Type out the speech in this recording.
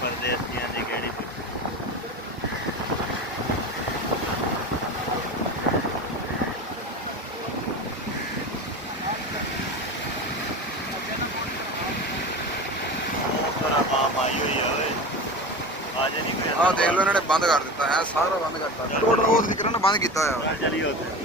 ਪਰਦੇਸੀਆਂ ਦੀ ਕਿਹੜੀ ਆਹ ਦੇਖ ਲਓ ਇਹਨਾਂ ਨੇ ਬੰਦ ਕਰ ਦਿੱਤਾ ਹੈ, ਸਾਰਾ ਬੰਦ ਕਰਤਾ ਟੋਟਲ। ਉਹ ਤਰੀਕੇ ਨਾਲ ਬੰਦ ਕੀਤਾ ਹੋਇਆ। ਚਲੀ ਉੱਥੇ